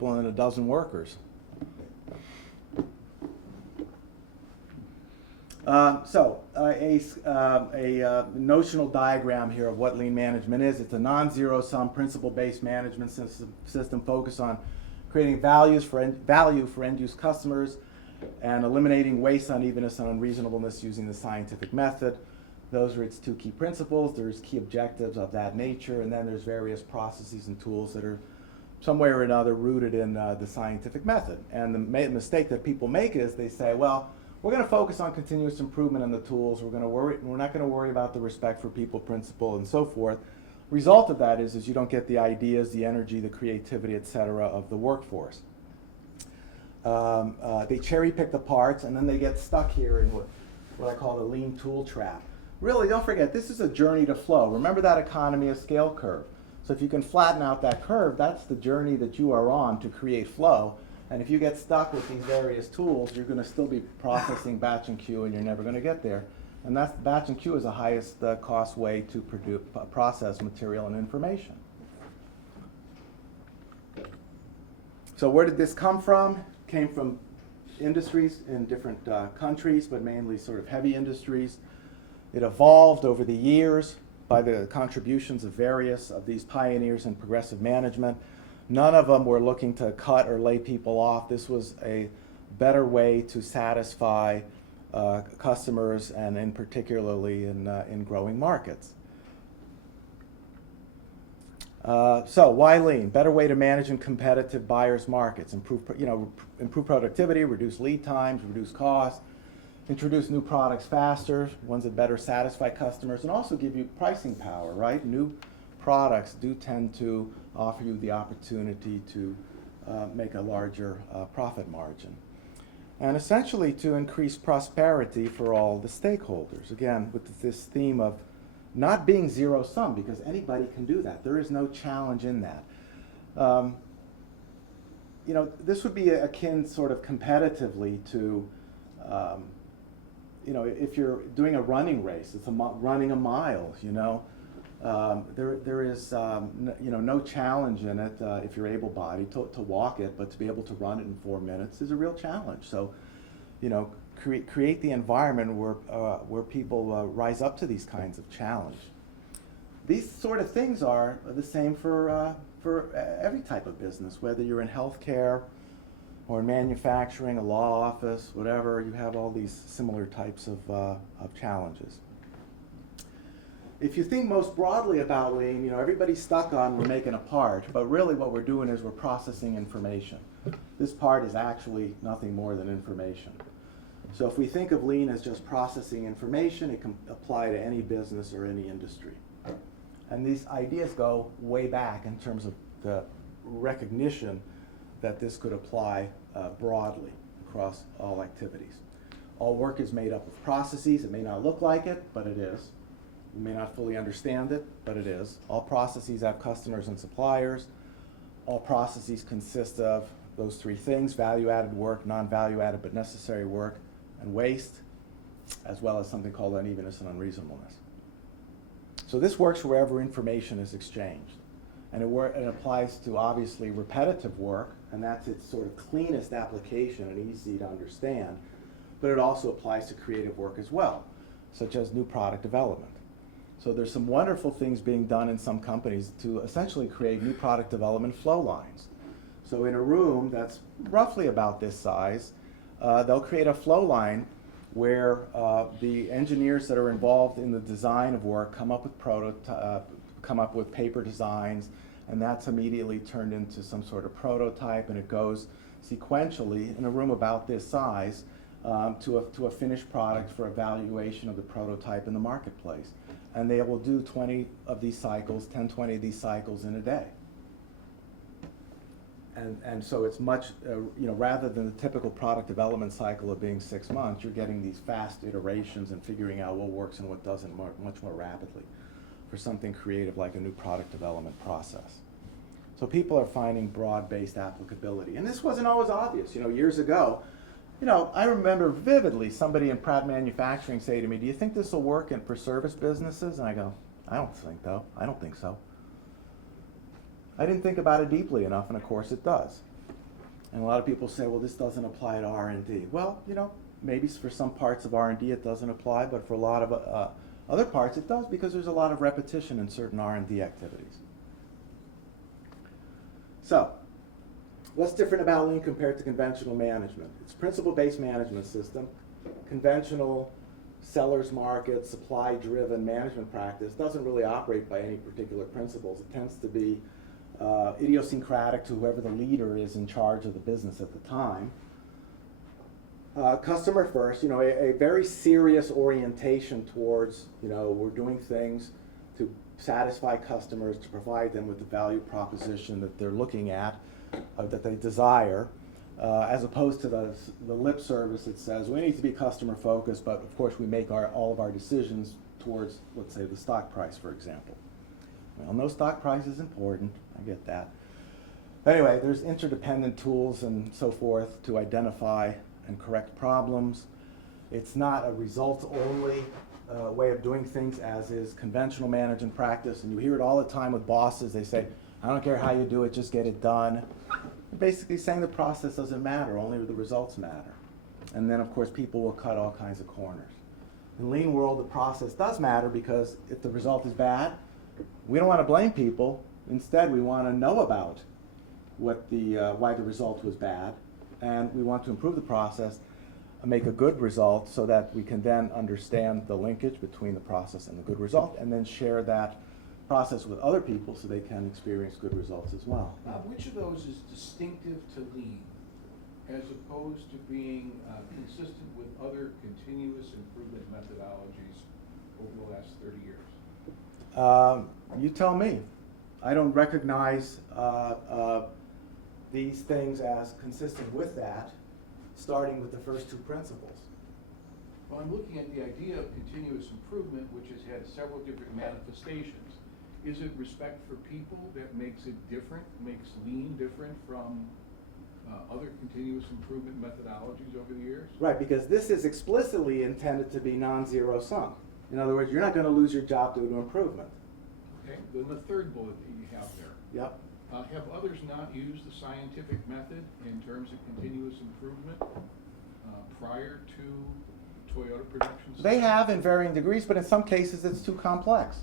and a dozen workers. A notional diagram here of what lean management is. It's a non-zero-sum, principle-based management system focused on creating value for end-use customers and eliminating waste, unevenness, and unreasonableness using the scientific method. Those are its two key principles. There's key objectives of that nature, and then there's various processes and tools that are some way or another rooted in the scientific method. And the mistake that people make is they say, well, we're going to focus on continuous improvement in the tools. We're not going to worry about the respect for people principle and so forth. Result of that is you don't get the ideas, the energy, the creativity, et cetera, of the workforce. They cherry pick the parts, and then they get stuck here in what I call the lean tool trap. Really, don't forget, this is a journey to flow. Remember that economy of scale curve. So if you can flatten out that curve, that's the journey that you are on to create flow. And if you get stuck with these various tools, you're going to still be processing batch and queue, and you're never going to get there. And that's batch and queue is the highest cost way to process material and information. So where did this come from? Came from industries in different countries, but mainly sort of heavy industries. It evolved over the years by the contributions of various of these pioneers in progressive management. None of them were looking to cut or lay people off. This was a better way to satisfy customers, and in particularly in growing markets. So why lean? Better way to manage in competitive buyers' markets. Improve productivity, reduce lead times, reduce costs, introduce new products faster, ones that better satisfy customers, and also give you pricing power, right? New products do tend to offer you the opportunity to make a larger profit margin. And essentially to increase prosperity for all the stakeholders. Again, with this theme of not being zero-sum, because anybody can do that. There is no challenge in that. This would be akin sort of competitively to if you're doing a running race, it's running a mile, there is no challenge in it if you're able-bodied to walk it, but to be able to run it in 4 minutes is a real challenge. So, create the environment where people rise up to these kinds of challenge. These sort of things are the same for every type of business, whether you're in healthcare or in manufacturing, a law office, whatever. You have all these similar types of challenges. If you think most broadly about lean, everybody's stuck on we're making a part, but really what we're doing is we're processing information. This part is actually nothing more than information. So if we think of lean as just processing information, it can apply to any business or any industry. And these ideas go way back in terms of the recognition that this could apply broadly across all activities. All work is made up of processes. It may not look like it, but it is. You may not fully understand it, but it is. All processes have customers and suppliers. All processes consist of those three things: value-added work, non-value-added but necessary work, and waste, as well as something called unevenness and unreasonableness. So this works wherever information is exchanged. And it applies to, obviously, repetitive work, and that's its sort of cleanest application and easy to understand. But it also applies to creative work as well, such as new product development. So there's some wonderful things being done in some companies to essentially create new product development flow lines. So in a room that's roughly about this size, they'll create a flow line where the engineers that are involved in the design of work come up with paper designs, and that's immediately turned into some sort of prototype, and it goes sequentially in a room about this size to a finished product for evaluation of the prototype in the marketplace. And they will do 20 of these cycles, 10, 20 of these cycles in a day. And so it's much, rather than the typical product development cycle of being 6 months, you're getting these fast iterations and figuring out what works and what doesn't much more rapidly for something creative like a new product development process. So people are finding broad-based applicability. And this wasn't always obvious. Years ago, I remember vividly somebody in Pratt Manufacturing say to me, "Do you think this will work for service businesses?" And I go, "I don't think so. I didn't think about it deeply enough, and of course it does. And a lot of people say, well, this doesn't apply to R&D. Well, maybe for some parts of R&D it doesn't apply, but for a lot of other parts it does, because there's a lot of repetition in certain R&D activities. So, what's different about Lean compared to conventional management? It's a principle-based management system. Conventional seller's market, supply-driven management practice doesn't really operate by any particular principles. It tends to be idiosyncratic to whoever the leader is in charge of the business at the time. Customer first, a very serious orientation towards, we're doing things to satisfy customers, to provide them with the value proposition that they're looking at, that they desire, as opposed to the lip service that says we need to be customer focused, but of course we make all of our decisions towards, let's say, the stock price, for example. Well, no, stock price is important, I get that. Anyway, there's interdependent tools and so forth to identify and correct problems. It's not a results-only way of doing things, as is conventional management practice, and you hear it all the time with bosses. They say, I don't care how you do it, just get it done. They're basically saying the process doesn't matter, only the results matter. And then, of course, people will cut all kinds of corners. In the Lean world, the process does matter, because if the result is bad, we don't want to blame people. Instead, we want to know about why the result was bad, and we want to improve the process and make a good result, so that we can then understand the linkage between the process and the good result, and then share that process with other people so they can experience good results as well. Which of those is distinctive to Lean, as opposed to being consistent with other continuous improvement methodologies over the last 30 years? You tell me. I don't recognize these things as consistent with that, starting with the first two principles. Well, I'm looking at the idea of continuous improvement, which has had several different manifestations. Is it respect for people that makes it different, makes Lean different from other continuous improvement methodologies over the years? Right, because this is explicitly intended to be non-zero sum. In other words, you're not going to lose your job due to improvement. Okay, then the third bullet that you have there. Yep. Have others not used the scientific method in terms of continuous improvement prior to Toyota production system? They have in varying degrees, but in some cases it's too complex.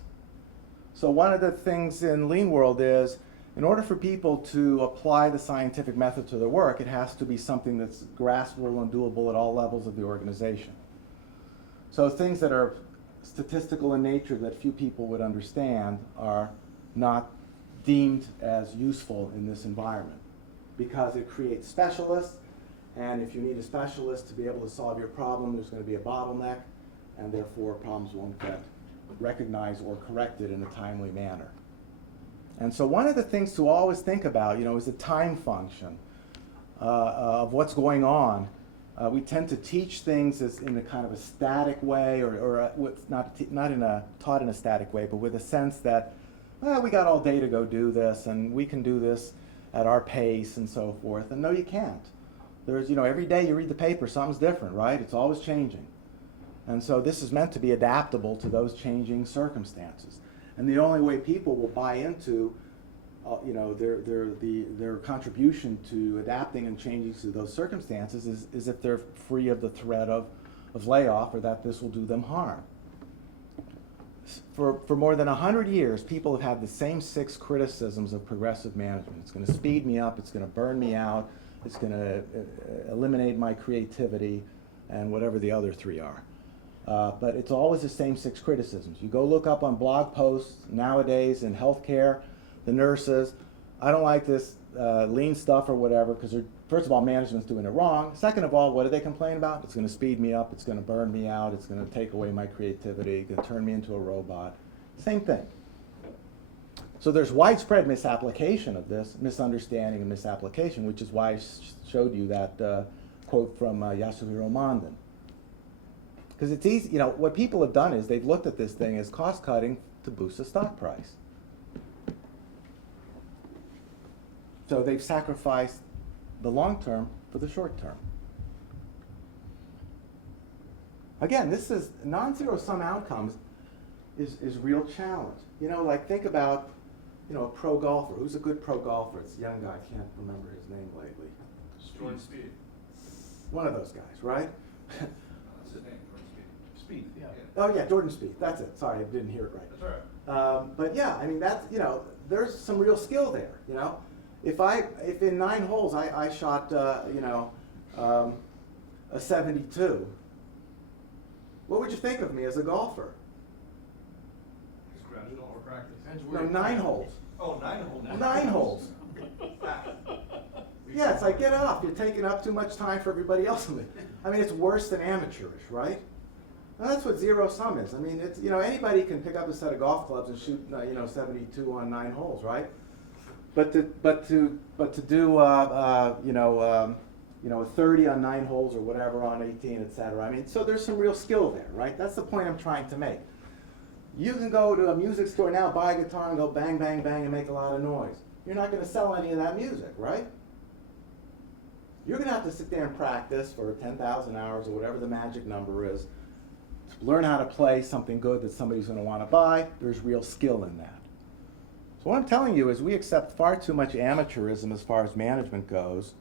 So one of the things in Lean world is, in order for people to apply the scientific method to their work, it has to be something that's graspable and doable at all levels of the organization. So things that are statistical in nature that few people would understand are not deemed as useful in this environment, because it creates specialists, and if you need a specialist to be able to solve your problem, there's going to be a bottleneck, and therefore problems won't get recognized or corrected in a timely manner. And so one of the things to always think about, is the time function of what's going on. We tend to teach things as in a kind of a static way, or taught in a static way, but with a sense that, we got all day to go do this, and we can do this at our pace and so forth. And no, you can't. There's, every day you read the paper, something's different, right? It's always changing. And so this is meant to be adaptable to those changing circumstances. And the only way people will buy into, their contribution to adapting and changing to those circumstances is if they're free of the threat of layoff, or that this will do them harm. For more than 100 years, people have had the same 6 criticisms of progressive management. It's going to speed me up, it's going to burn me out, it's going to eliminate my creativity, and whatever the other 3 are. But it's always the same 6 criticisms. You go look up on blog posts nowadays in healthcare, the nurses, I don't like this lean stuff or whatever, because first of all, management's doing it wrong. Second of all, what do they complain about? It's going to speed me up, it's going to burn me out, it's going to take away my creativity, it's going to turn me into a robot. Same thing. So there's widespread misapplication of this, misunderstanding and misapplication, which is why I showed you that quote from Yasuhiro Mandan. Because it's easy, what people have done is they've looked at this thing as cost cutting to boost the stock price. So they've sacrificed the long term for the short term. Again, this is non-zero sum outcomes is real challenge. Think about, a pro golfer. Who's a good pro golfer? It's a young guy. I can't remember his name lately. Jordan Speed. One of those guys, right? That's his name, Jordan Speed. Speed, yeah. Oh yeah, Jordan Speed. That's it. Sorry, I didn't hear it right. That's all right. But yeah, I mean that's there's some real skill there. If in 9 holes I shot a 72, what would you think of me as a golfer? Professional or practice? Depends No, where- 9 holes. Oh, 9 holes. 9 holes. Yeah, it's like get off. You're taking up too much time for everybody else. I mean, it's worse than amateurish, right? Well, that's what zero sum is. I mean, it's anybody can pick up a set of golf clubs and shoot 72 on 9 holes, right? But to do a 30 on 9 holes or whatever on 18, etc. I mean, so there's some real skill there, right? That's the point I'm trying to make. You can go to a music store now, buy a guitar, and go bang, bang, bang, and make a lot of noise. You're not going to sell any of that music, right? You're going to have to sit there and practice for 10,000 hours or whatever the magic number is to learn how to play something good that somebody's going to want to buy. There's real skill in that. So what I'm telling you is we accept far too much amateurism as far as management goes,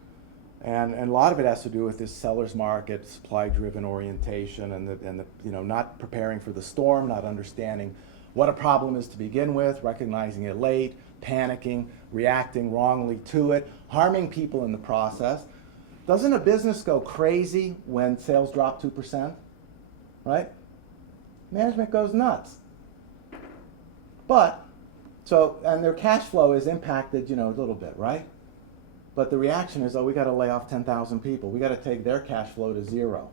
and a lot of it has to do with this seller's market, supply-driven orientation, and the not preparing for the storm, not understanding what a problem is to begin with, recognizing it late, panicking, reacting wrongly to it, harming people in the process. Doesn't a business go crazy when sales drop 2%? Right? Management goes nuts. And their cash flow is impacted, a little bit, right? But the reaction is, we got to lay off 10,000 people. We got to take their cash flow to 0.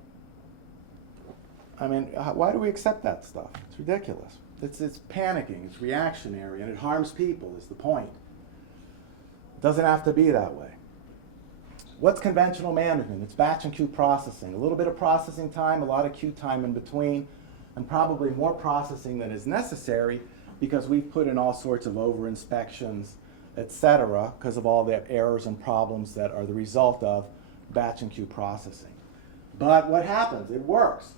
I mean, why do we accept that stuff? It's ridiculous. It's panicking, it's reactionary, and it harms people is the point. It doesn't have to be that way. What's conventional management? It's batch and queue processing. A little bit of processing time, a lot of queue time in between, and probably more processing than is necessary because we've put in all sorts of over-inspections, etc., because of all the errors and problems that are the result of batch and queue processing. But what happens? It works.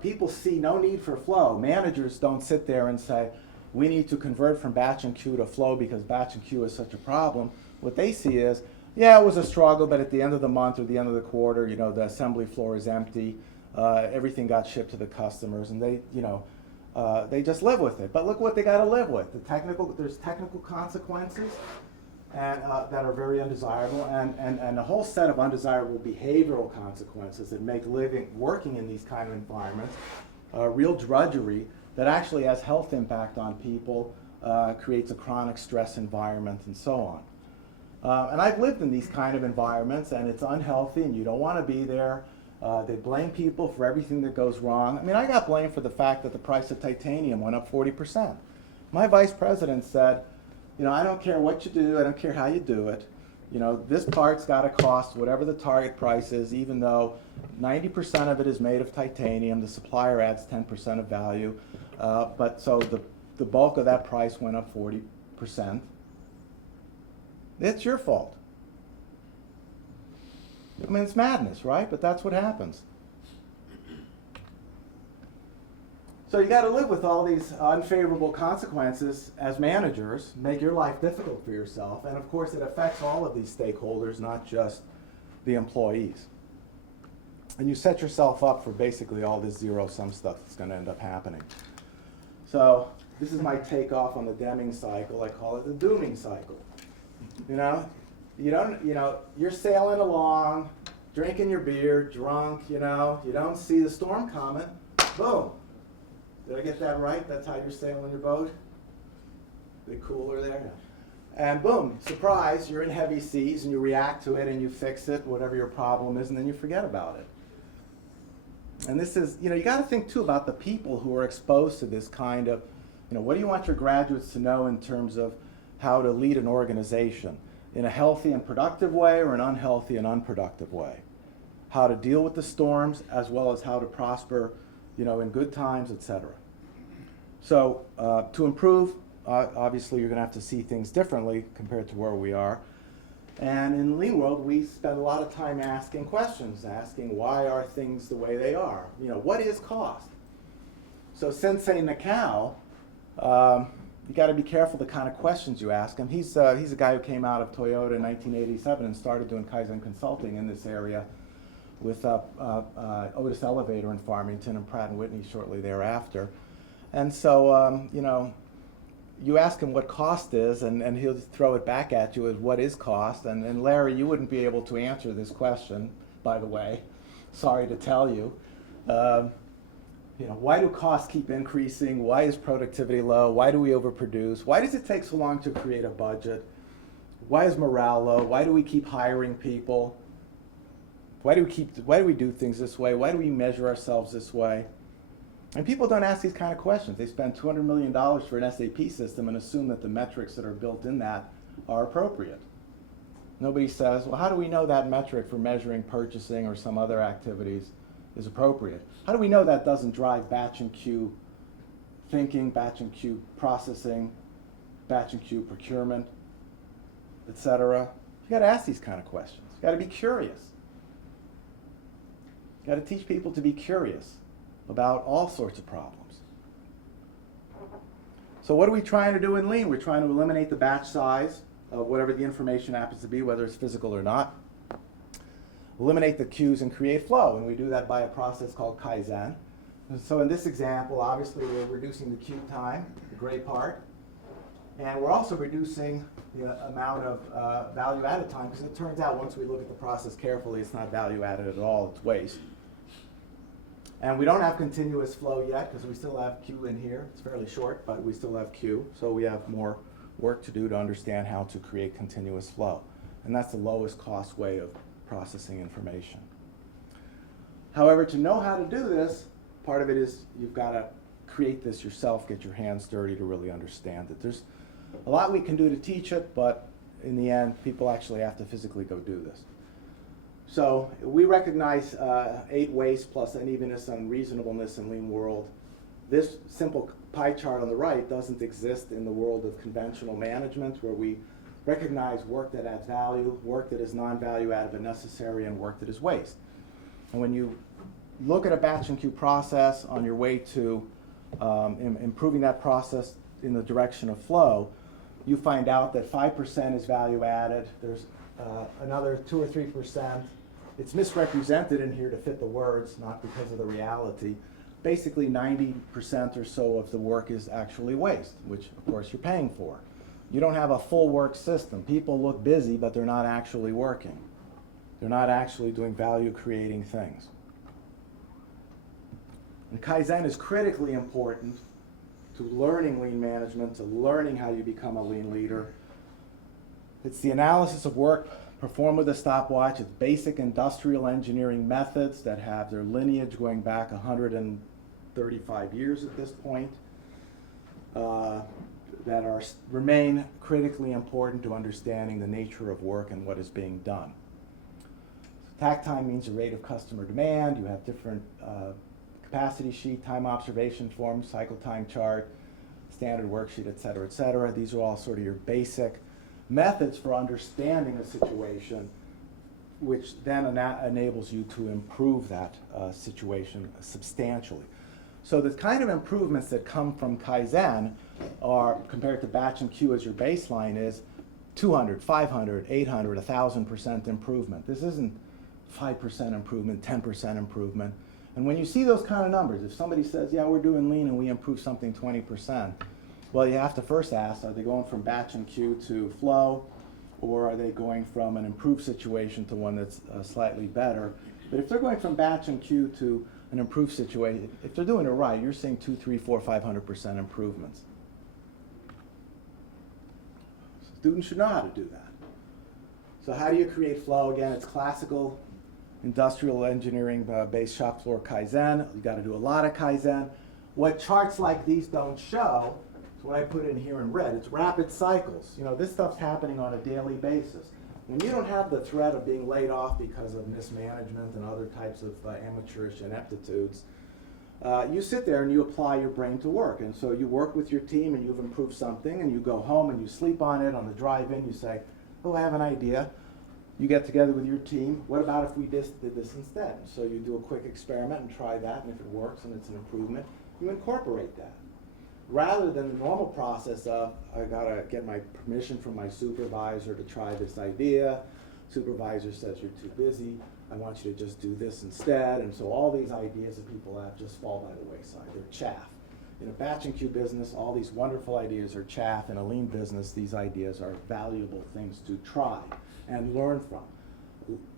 People see no need for flow. Managers don't sit there and say, we need to convert from batch and queue to flow because batch and queue is such a problem. What they see is, yeah, it was a struggle, but at the end of the month or the end of the quarter, the assembly floor is empty. Everything got shipped to the customers, and they just live with it. But look what they got to live with. There's technical consequences and that are very undesirable, and a whole set of undesirable behavioral consequences that make working in these kind of environments real drudgery that actually has health impact on people, creates a chronic stress environment, and so on. And I've lived in these kind of environments, and it's unhealthy, and you don't want to be there. They blame people for everything that goes wrong. I mean, I got blamed for the fact that the price of titanium went up 40%. My vice president said, I don't care what you do, I don't care how you do it. This part's got to cost whatever the target price is, even though 90% of it is made of titanium. The supplier adds 10% of value. But so the bulk of that price went up 40%. It's your fault. I mean, it's madness, right? But that's what happens. So you got to live with all these unfavorable consequences as managers, make your life difficult for yourself, and of course it affects all of these stakeholders, not just the employees. And you set yourself up for basically all this zero-sum stuff that's going to end up happening. So this is my takeoff on the Deming cycle. I call it the dooming cycle. You're sailing along, drinking your beer, drunk, you don't see the storm coming, boom. Did I get that right? That's how you're sailing your boat? Big cooler there. And boom, surprise, you're in heavy seas and you react to it and you fix it, whatever your problem is, and then you forget about it. And this is, you got to think too about the people who are exposed to this kind of, what do you want your graduates to know in terms of how to lead an organization in a healthy and productive way or an unhealthy and unproductive way? How to deal with the storms as well as how to prosper in good times, etc. So to improve, obviously you're going to have to see things differently compared to where we are. And in the Lean world, we spend a lot of time asking questions, asking why are things the way they are? What is cost? So Sensei Nakao, you got to be careful the kind of questions you ask him. He's a guy who came out of Toyota in 1987 and started doing Kaizen consulting in this area with Otis Elevator in Farmington and Pratt & Whitney shortly thereafter. And so, you know, you ask him what cost is, and he'll throw it back at you as what is cost. And Larry, you wouldn't be able to answer this question, by the way. Sorry to tell you. You know, why do costs keep increasing? Why is productivity low? Why do we overproduce? Why does it take so long to create a budget? Why is morale low? Why do we keep hiring people? Why do we do things this way? Why do we measure ourselves this way? And people don't ask these kind of questions. They spend $200 million for an SAP system and assume that the metrics that are built in that are appropriate. Nobody says, well, how do we know that metric for measuring purchasing or some other activities is appropriate? How do we know that doesn't drive batch and queue thinking, batch and queue processing, batch and queue procurement, etc.? You got to ask these kind of questions. You got to be curious. You got to teach people to be curious about all sorts of problems. So what are we trying to do in Lean? We're trying to eliminate the batch size of whatever the information happens to be, whether it's physical or not. Eliminate the queues and create flow, and we do that by a process called Kaizen. And so in this example, obviously we're reducing the queue time, the gray part, and we're also reducing the amount of value added time, because it turns out once we look at the process carefully, it's not value added at all, it's waste. And we don't have continuous flow yet, because we still have queue in here. It's fairly short, but we still have queue, so we have more work to do to understand how to create continuous flow. And that's the lowest cost way of processing information. However, to know how to do this, part of it is you've got to create this yourself, get your hands dirty to really understand it. There's a lot we can do to teach it, but in the end, people actually have to physically go do this. So we recognize 8 wastes plus unevenness and unreasonableness in Lean world. This simple pie chart on the right doesn't exist in the world of conventional management, where we recognize work that adds value, work that is non-value added but necessary, and work that is waste. And when you look at a batch and queue process on your way to improving that process in the direction of flow, you find out that 5% is value added. There's another 2 or 3%. It's misrepresented in here to fit the words, not because of the reality. Basically 90% or so of the work is actually waste, which of course you're paying for. You don't have a full work system. People look busy, but they're not actually working. They're not actually doing value-creating things. And Kaizen is critically important to learning Lean management, to learning how you become a Lean leader. It's the analysis of work performed with a stopwatch. It's basic industrial engineering methods that have their lineage going back 135 years at this point. That remain critically important to understanding the nature of work and what is being done. Takt time means the rate of customer demand. You have different capacity sheet, time observation form, cycle time chart, standard worksheet, et cetera, et cetera. These are all sort of your basic methods for understanding a situation, which then enables you to improve that situation substantially. So the kind of improvements that come from Kaizen are, compared to batch and queue as your baseline, is 200, 500, 800, 1,000% improvement. This isn't 5% improvement, 10% improvement. And when you see those kind of numbers, if somebody says, yeah, we're doing Lean and we improve something 20%, well, you have to first ask, are they going from batch and queue to flow, or are they going from an improved situation to one that's slightly better? But if they're going from batch and queue to an improved situation, if they're doing it right, you're seeing 2, 3, 4, 500% improvements. Students should know how to do that. So how do you create flow? Again, it's classical industrial engineering based shop floor Kaizen. You've got to do a lot of Kaizen. What charts like these don't show, is what I put in here in red. It's rapid cycles. You know, this stuff's happening on a daily basis. When you don't have the threat of being laid off because of mismanagement and other types of amateurish ineptitudes, you sit there and you apply your brain to work. And so you work with your team and you've improved something, and you go home and you sleep on it. On the drive-in, you say, oh, I have an idea. You get together with your team. What about if we did this instead? So you do a quick experiment and try that, and if it works and it's an improvement, you incorporate that. rather than the normal process of, I gotta get my permission from my supervisor to try this idea, supervisor says you're too busy, I want you to just do this instead, and so all these ideas that people have just fall by the wayside, they're chaff. In a batch and queue business, all these wonderful ideas are chaff. In a lean business, these ideas are valuable things to try and learn from.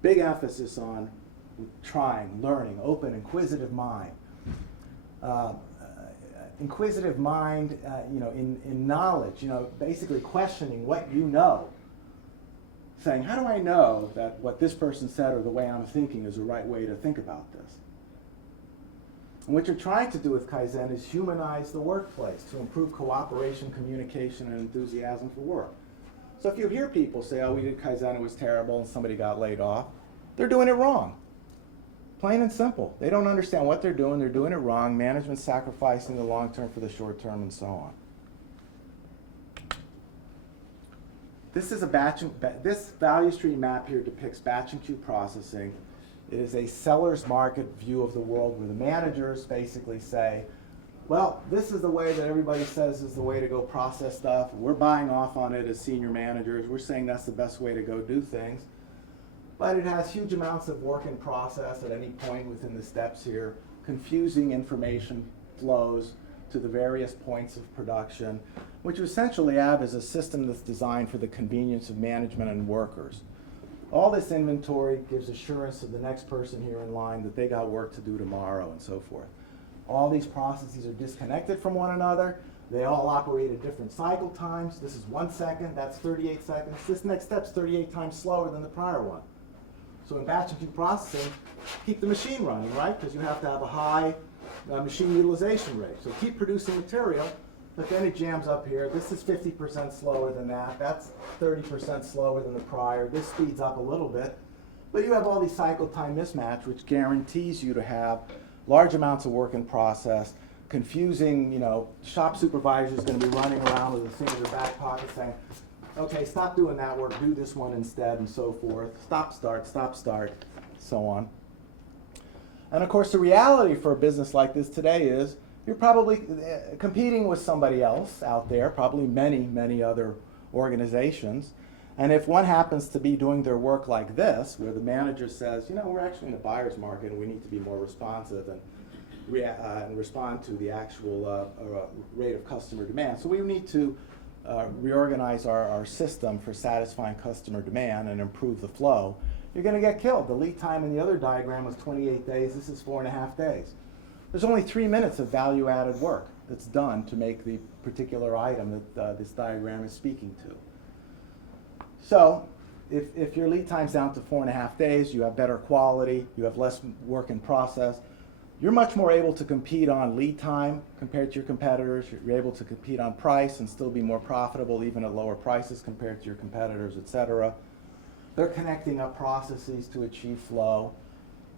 Big emphasis on trying, learning, open, inquisitive mind. Inquisitive mind, in knowledge, basically questioning what you know. Saying, how do I know that what this person said or the way I'm thinking is the right way to think about this? And what you're trying to do with Kaizen is humanize the workplace to improve cooperation, communication, and enthusiasm for work. So if you hear people say, oh, we did Kaizen, it was terrible, and somebody got laid off, they're doing it wrong. Plain and simple. They don't understand what they're doing it wrong, management's sacrificing the long term for the short term, and so on. This is this value stream map here depicts batch and queue processing. It is a seller's market view of the world where the managers basically say, well, this is the way that everybody says is the way to go process stuff. We're buying off on it as senior managers. We're saying that's the best way to go do things. But it has huge amounts of work in process at any point within the steps here, confusing information flows to the various points of production. What you essentially have is a system that's designed for the convenience of management and workers. All this inventory gives assurance to the next person here in line that they got work to do tomorrow and so forth. All these processes are disconnected from one another. They all operate at different cycle times. This is 1 second, that's 38 seconds. This next step's 38 times slower than the prior one. So in batch and queue processing, keep the machine running, right? Because you have to have a high machine utilization rate. So keep producing material, but then it jams up here. This is 50% slower than that. That's 30% slower than the prior. This speeds up a little bit. But you have all these cycle time mismatch, which guarantees you to have large amounts of work in process, confusing, shop supervisors going to be running around with a thing in their back pocket saying, okay, stop doing that work, do this one instead, and so forth. Stop, start, so on. And of course, the reality for a business like this today is you're probably competing with somebody else out there, probably many other organizations. And if one happens to be doing their work like this, where the manager says, we're actually in a buyer's market and we need to be more responsive and respond to the actual rate of customer demand. So we need to reorganize our system for satisfying customer demand and improve the flow. You're going to get killed. The lead time in the other diagram was 28 days. This is 4.5 days. There's only 3 minutes of value-added work that's done to make the particular item that this diagram is speaking to. So if your lead time's down to 4.5 days, you have better quality, you have less work in process, you're much more able to compete on lead time compared to your competitors. You're able to compete on price and still be more profitable even at lower prices compared to your competitors, et cetera. They're connecting up processes to achieve flow.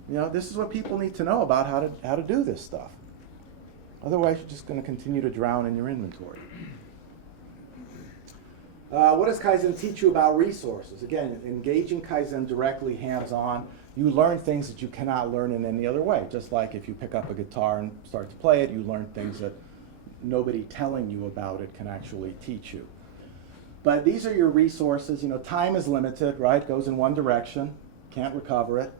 This is what people need to know about how to do this stuff. Otherwise, you're just going to continue to drown in your inventory. What does Kaizen teach you about resources? Again, engaging Kaizen directly, hands-on, you learn things that you cannot learn in any other way. Just like if you pick up a guitar and start to play it, you learn things that nobody telling you about it can actually teach you. But these are your resources. Time is limited, right? Goes in one direction, can't recover it.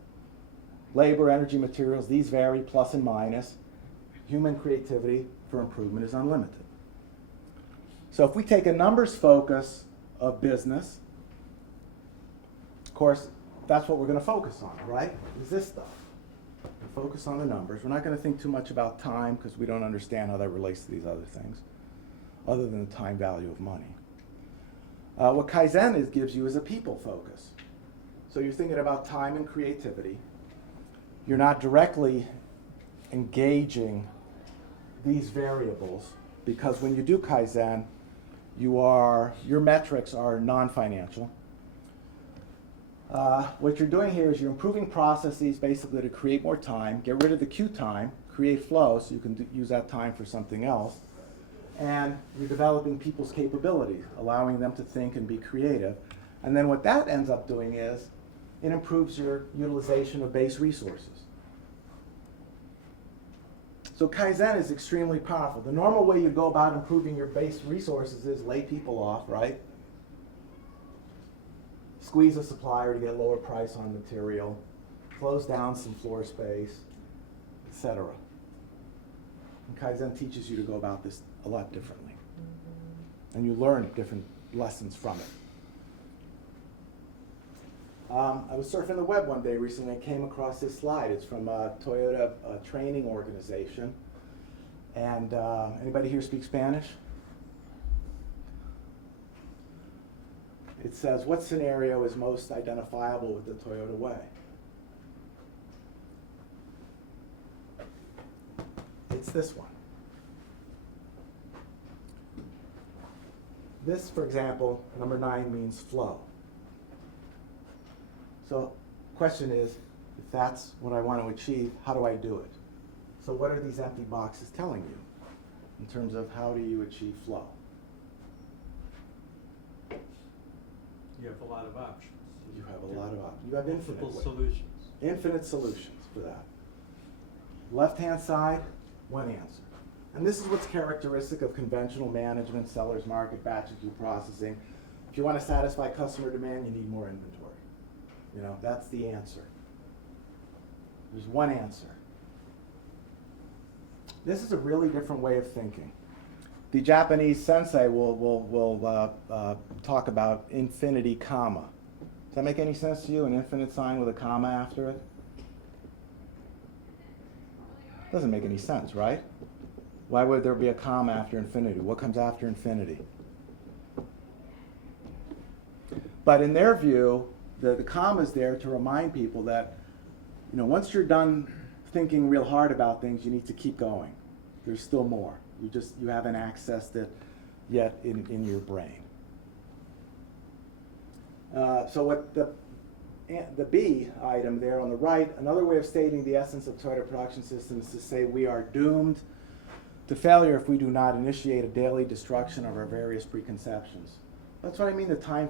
Labor, energy, materials, these vary, plus and minus. Human creativity for improvement is unlimited. So if we take a numbers focus of business, of course, that's what we're going to focus on, right? Is this stuff. We focus on the numbers. We're not going to think too much about time because we don't understand how that relates to these other things, other than the time value of money. What Kaizen gives you is a people focus. So you're thinking about time and creativity. You're not directly engaging these variables because when you do Kaizen, your metrics are non-financial. What you're doing here is you're improving processes basically to create more time, get rid of the queue time, create flow so you can use that time for something else, and you're developing people's capabilities, allowing them to think and be creative. And then what that ends up doing is it improves your utilization of base resources. So Kaizen is extremely powerful. The normal way you go about improving your base resources is lay people off, right? Squeeze a supplier to get lower price on material, close down some floor space, etc. And Kaizen teaches you to go about this a lot differently. And you learn different lessons from it. I was surfing the web one day recently and came across this slide. It's from a Toyota training organization. And anybody here speak Spanish? It says, what scenario is most identifiable with the Toyota way? It's this one. This, for example, number 9 means flow. So question is, if that's what I want to achieve, how do I do it? So what are these empty boxes telling you in terms of how do you achieve flow? You have a lot of options. You have a lot of options. You have infinite multiple ways. solutions. Infinite solutions for that. Left-hand side, one answer. And this is what's characteristic of conventional management, seller's market, batch and queue processing. If you want to satisfy customer demand, you need more inventory. You know, that's the answer. There's one answer. This is a really different way of thinking. The Japanese sensei will talk about infinity comma. Does that make any sense to you? An infinite sign with a comma after it? Doesn't make any sense, right? Why would there be a comma after infinity? What comes after infinity? But in their view, the comma is there to remind people that, you know, once you're done thinking real hard about things, you need to keep going. There's still more. You haven't accessed it yet in your brain. So what the B item there on the right, another way of stating the essence of Toyota Production System is to say we are doomed to failure if we do not initiate a daily destruction of our various preconceptions. That's what I mean, the time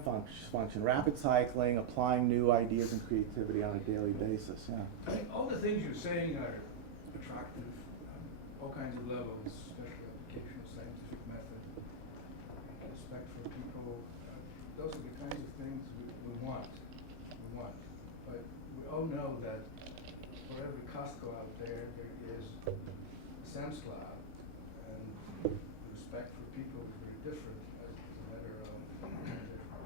function, rapid cycling, applying new ideas and creativity on a daily basis. Yeah. I think all the things you're saying are attractive on all kinds of levels, special application, scientific method, respect for people. Those are the kinds of things we want. But we all know that for every Costco out there, there is a Sam's Club, and respect for people is very different as a matter of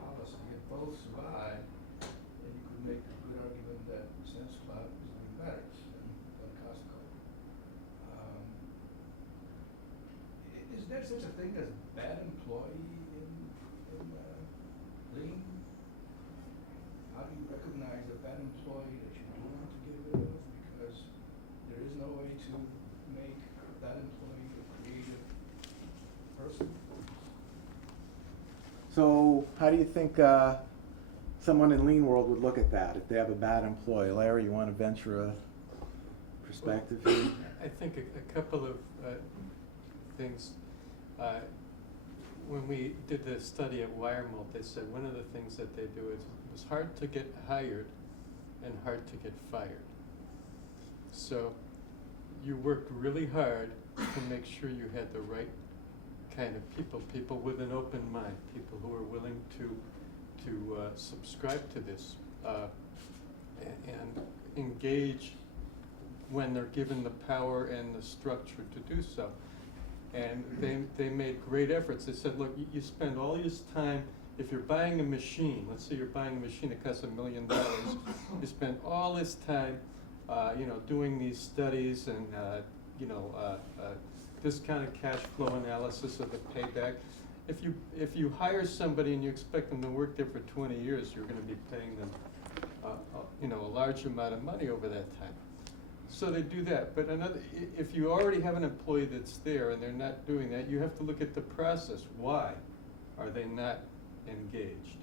policy. If both survive, then you could make a good argument that Sam's Club is doing better than Costco. Is there such a thing as bad employee in Lean? How do you recognize a bad employee that you do want to get rid of? Because there is no way to make that employee a creative person. So how do you think someone in Lean World would look at that if they have a bad employee? Larry, you want to venture a perspective here? I think a couple of things. When we did the study at Wiremult, they said one of the things that they do is it was hard to get hired and hard to get fired. So you worked really hard to make sure you had the right kind of people with an open mind, people who are willing to subscribe to this and engage when they're given the power and the structure to do so. And they made great efforts. They said, look, you spend all this time, if you're buying a machine, let's say you're buying a machine that costs $1 million, you spend all this time, doing these studies and, discounted cash flow analysis of the payback. If you hire somebody and you expect them to work there for 20 years, you're going to be paying them, a large amount of money over that time. So they do that, but if you already have an employee that's there and they're not doing that, you have to look at the process. Why are they not engaged?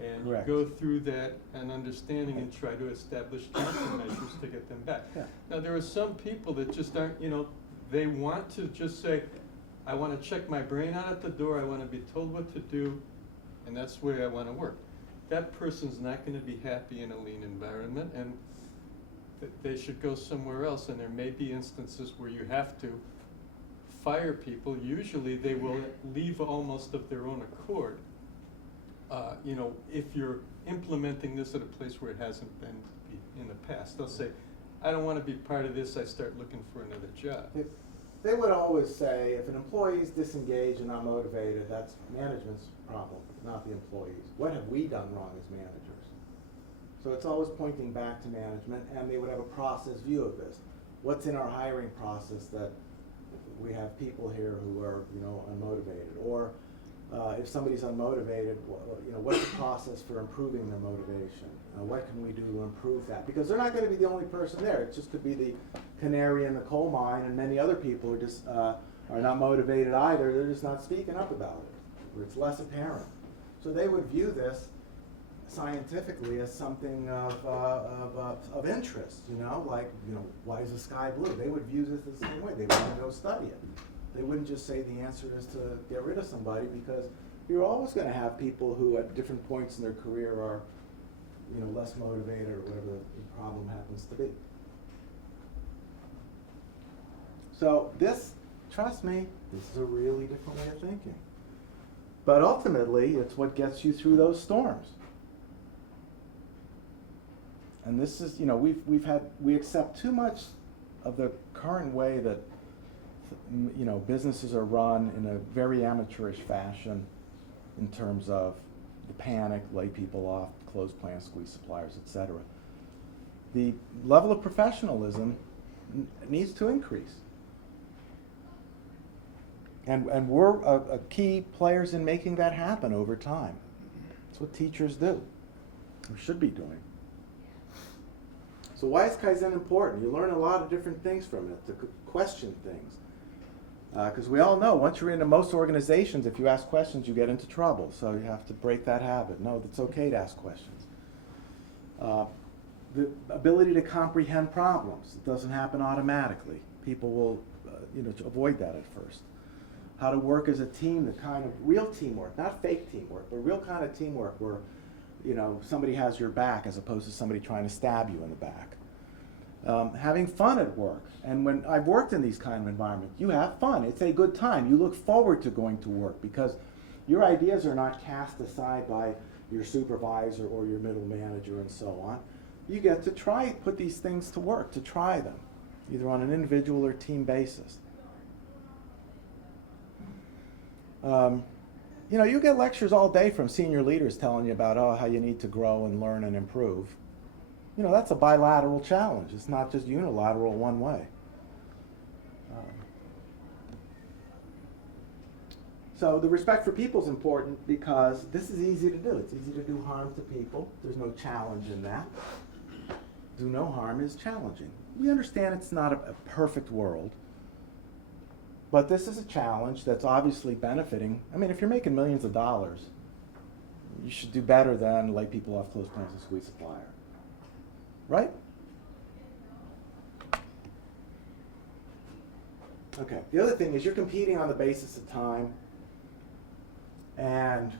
And Correct. you go through that and understanding and try to establish countermeasures to get them back. Yeah. Now there are some people that just aren't, they want to just say, I want to check my brain out at the door, I want to be told what to do, and that's the way I want to work. That person's not going to be happy in a lean environment, and they should go somewhere else, and there may be instances where you have to fire people. Usually they will leave almost of their own accord. You know, if you're implementing this at a place where it hasn't been in the past, they'll say, I don't want to be part of this, I start looking for another job. They would always say, if an employee is disengaged and not motivated, that's management's problem, not the employees. What have we done wrong as managers? So it's always pointing back to management, and they would have a process view of this. What's in our hiring process that we have people here who are, you know, unmotivated? Or if somebody's unmotivated, you know, what's the process for improving their motivation? What can we do to improve that? Because they're not going to be the only person there. It just could be the canary in the coal mine, and many other people are just are not motivated either. They're just not speaking up about it, or it's less apparent. So they would view this scientifically as something of interest, you know, like, you know, why is the sky blue? They would view this the same way. They want to go study it. They wouldn't just say the answer is to get rid of somebody, because you're always going to have people who at different points in their career are, you know, less motivated or whatever the problem happens to be. So this, trust me, this is a really different way of thinking. But ultimately, it's what gets you through those storms. And this is, you know, we accept too much of the current way that, you know, businesses are run in a very amateurish fashion in terms of the panic, lay people off, close plants, squeeze suppliers, etc. The level of professionalism needs to increase. And we're a key players in making that happen over time. That's what teachers do, or should be doing. So why is Kaizen important? You learn a lot of different things from it, to question things. Because we all know, once you're into most organizations, if you ask questions, you get into trouble. So you have to break that habit. No, it's okay to ask questions. The ability to comprehend problems. It doesn't happen automatically. People will you know, to avoid that at first. How to work as a team, the kind of real teamwork, not fake teamwork, but real kind of teamwork where, you know, somebody has your back as opposed to somebody trying to stab you in the back. Having fun at work. And when I've worked in these kind of environments, you have fun. It's a good time. You look forward to going to work because your ideas are not cast aside by your supervisor or your middle manager and so on. You get to put these things to work, to try them, either on an individual or team basis. You know, you get lectures all day from senior leaders telling you about how you need to grow and learn and improve. You know, that's a bilateral challenge. It's not just unilateral one way. So the respect for people is important because this is easy to do. It's easy to do harm to people. There's no challenge in that. Do no harm is challenging. We understand it's not a perfect world, but this is a challenge that's obviously benefiting. I mean, if you're making millions of dollars, you should do better than lay people off, close plants, and squeeze supplier. Right? Okay. The other thing is you're competing on the basis of time. And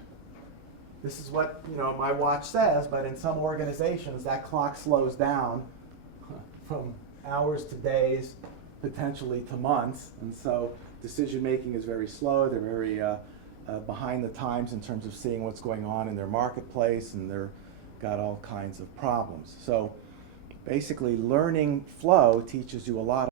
this is what, you know, my watch says, but in some organizations that clock slows down from hours to days, potentially to months. And so decision making is very slow. They're very behind the times in terms of seeing what's going on in their marketplace, and they're got all kinds of problems. So basically learning flow teaches you a lot